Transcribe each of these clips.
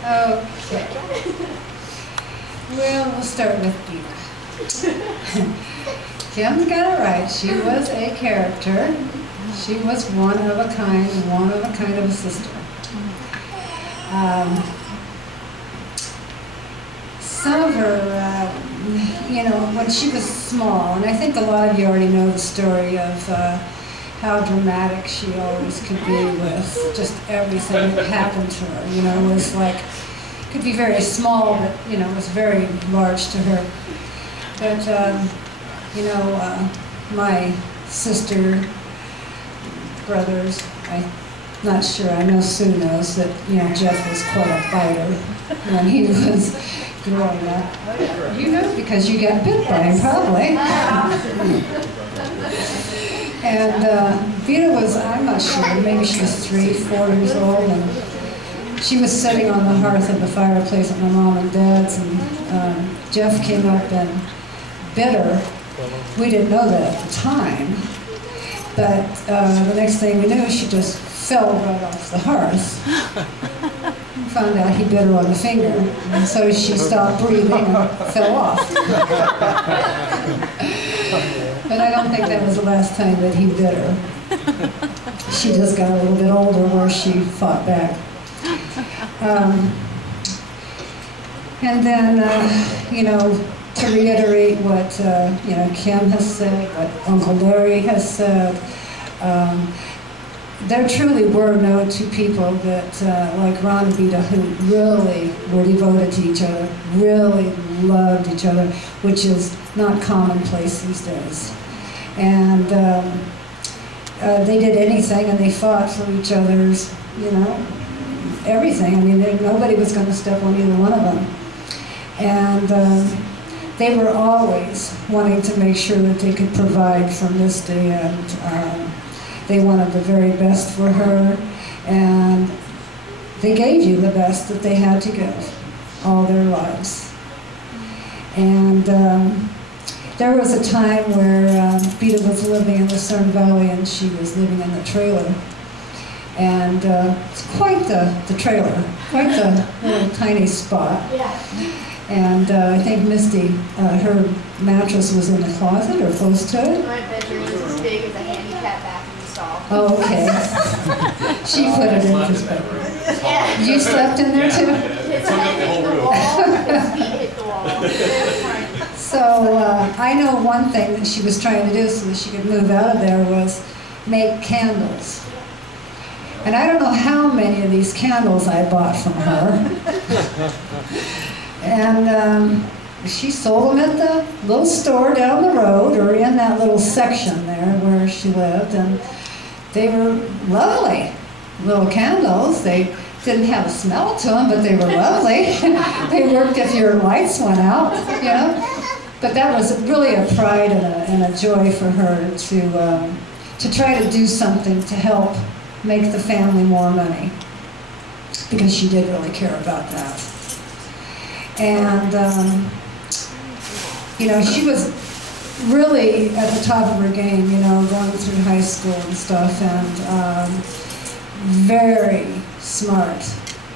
Okay. Well, we'll start with Beta. Kim's got it right. She was a character. She was one of a kind of a sister. Some of her, you know, when she was small, and I think a lot of you already know the story of how dramatic she always could be with just everything that happened to her. You know, it was like, could be very small, but, you know, it was very large to her. But, you know, my sister, brothers, I'm not sure, I know Sue knows that, you know, Jeff was quite a fighter when he was growing up. You know, because you got bit by him, probably. And Vita was, I'm not sure, maybe she was 3, 4 years old, and she was sitting on the hearth of the fireplace at my mom and dad's, and Jeff came up and bit her. We didn't know that at the time, but the next thing we knew, she just fell right off the hearth. Found out he bit her on the finger, and so she stopped breathing and fell off. But I don't think that was the last time that he bit her. She just got a little bit older where she fought back. And then, you know, to reiterate what, you know, Kim has said, what Uncle Larry has said, there truly were no two people that, like Ron and Vita, who really were devoted to each other, really loved each other, which is not commonplace these days. And they did anything, and they fought for each other's, you know, everything. I mean, nobody was going to step on either one of them. And they were always wanting to make sure that they could provide for Misty, and they wanted the very best for her, and they gave you the best that they had to give all their lives. And there was a time where Vita was living in the Sun Valley, and she was living in the trailer. And it's quite the trailer, quite the little tiny spot. Yeah. And I think Misty, her mattress was in the closet or close to it. My bedroom was as big as a handicap bathroom stall. Oh, okay. She put it in perspective. Yeah. You slept in there too? His head hit the wall, his feet hit the wall. So I know one thing that she was trying to do so that she could move out of there was make candles. And I don't know how many of these candles I bought from her. And she sold them at the little store down the road, or in that little section there where she lived, and they were lovely little candles. They didn't have a smell to them, but they were lovely. They worked if your lights went out, you know. But that was really a pride and a joy for her to try to do something to help make the family more money, because she did really care about that. And, you know, she was really at the top of her game, you know, going through high school and stuff, and very smart.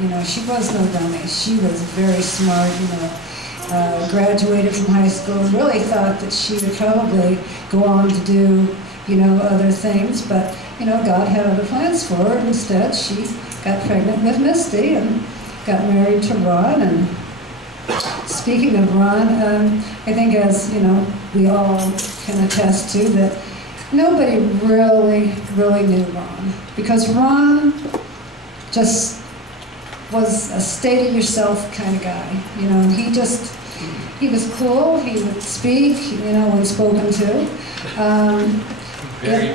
You know, she was no dummy. She was very smart, you know, graduated from high school, and really thought that she would probably go on to do, you know, other things, but, you know, God had other plans for her. Instead, she got pregnant with Misty and got married to Ron. And speaking of Ron, I think, as you know, we all can attest to, that nobody really knew Ron, because Ron just was a state-of-yourself kind of guy. You know, he was cool. He would speak, you know, when spoken to. Very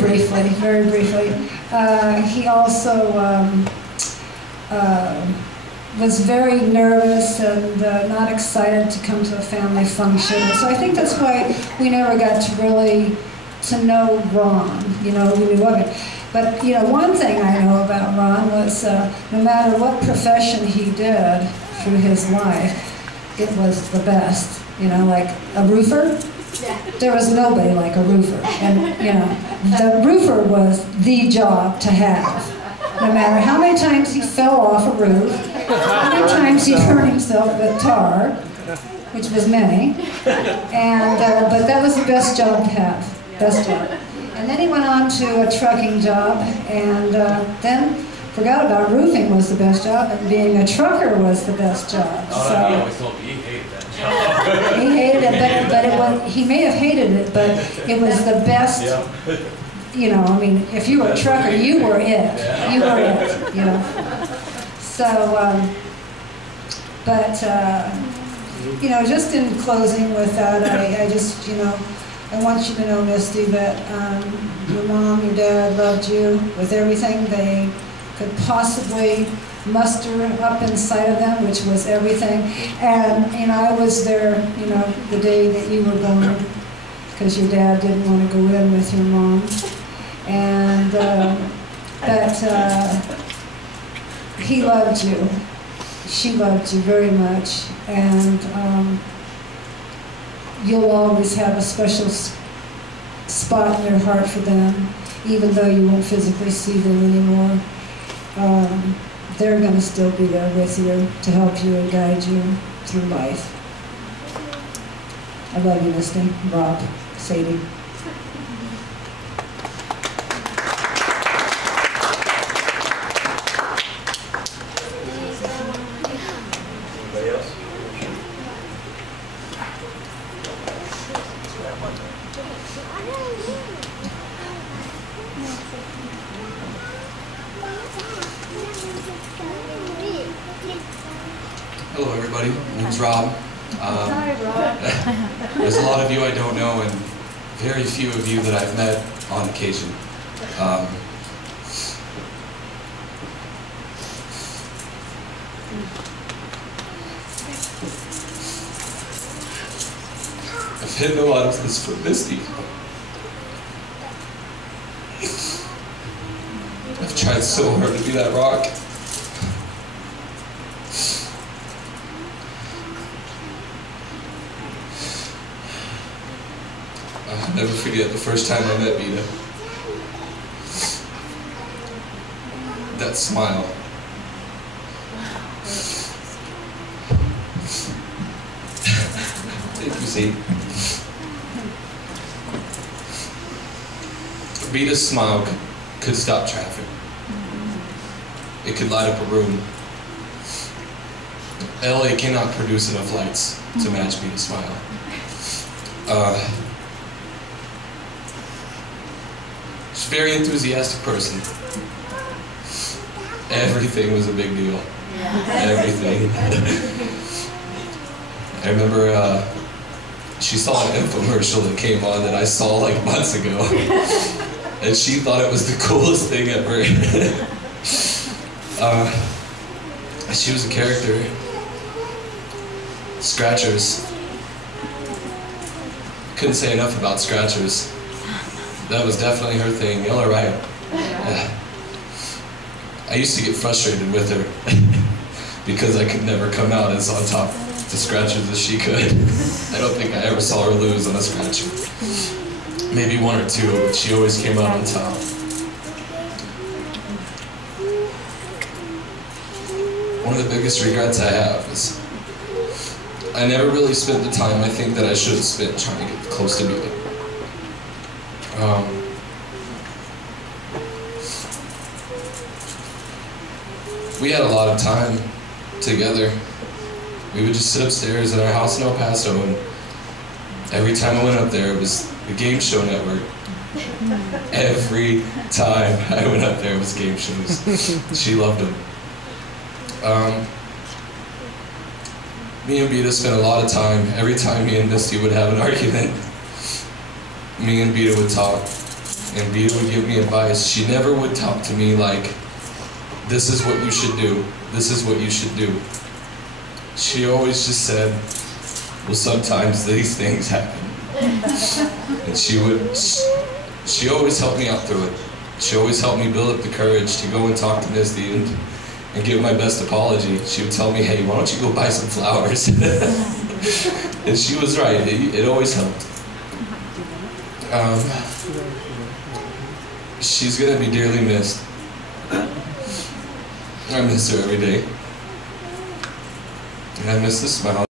briefly. Very briefly. He also was very nervous and not excited to come to a family function. So I think that's why we never got to really to know Ron. You know, we knew of it. But, you know, one thing I know about Ron was no matter what profession he did through his life, it was the best. You know, like a roofer. There was nobody like a roofer. And, you know, the roofer was the job to have. No matter how many times he fell off a roof, how many times he burned himself with tar, which was many, and but that was the best job to have, best job. And then he went on to a trucking job, and then forgot about roofing was the best job, and being a trucker was the best job. Oh, So, he always told me he hated that job. he hated it, but it was, he may have hated it, but it was the best. Yeah. You know, I mean, if you were a trucker, you were it. You were it, you know. So, you know, just in closing with that, I just, you know, I want you to know, Misty, that your mom, your dad loved you with everything they could possibly muster up inside of them, which was everything. And, you know, I was there, you know, the day that you were born, because your dad didn't want to go in with your mom. And, he loved you. She loved you very much. And you'll always have a special spot in your heart for them, even though you won't physically see them anymore. They're going to still be there with you to help you and guide you through life. I love you, Misty, Rob, Sadie. Anybody else? Hello everybody, my name's Rob. Hi, Rob. There's a lot of you I don't know and very few of you that I've met on occasion. I've hidden a lot of this from Misty. I've tried so hard to be that rock. I'll never forget the first time I met Vita. That smile. Thank you, see. Vita's smile could stop traffic. It could light up a room. LA cannot produce enough lights to match Vita's smile. She's a very enthusiastic person. Everything was a big deal. Everything. I remember she saw an infomercial that came on that I saw like months ago. And she thought it was the coolest thing ever. She was a character. Scratchers. Couldn't say enough about Scratchers. That was definitely her thing. Y'all are right. Yeah. I used to get frustrated with her because I could never come out as on top the Scratchers as she could. I don't think I ever saw her lose on a Scratcher. Maybe one or two, but she always came out on top. One of the biggest regrets I have is I never really spent the time I think that I should have spent trying to get close to Vita. We had a lot of time together. We would just sit upstairs in our house in El Paso, and every time I went up there, it was the Game Show Network. Every time I went up there, it was game shows. She loved them. Me and Vita spent a lot of time. Every time me and Misty would have an argument, me and Vita would talk, and Vita would give me advice. She never would talk to me like, this is what you should do. This is what you should do. She always just said, well, sometimes these things happen. And she always helped me out through it. She always helped me build up the courage to go and talk to Misty and give my best apology. She would tell me, hey, why don't you go buy some flowers? And she was right. It always helped. She's gonna be dearly missed. I miss her every day. And I miss the smile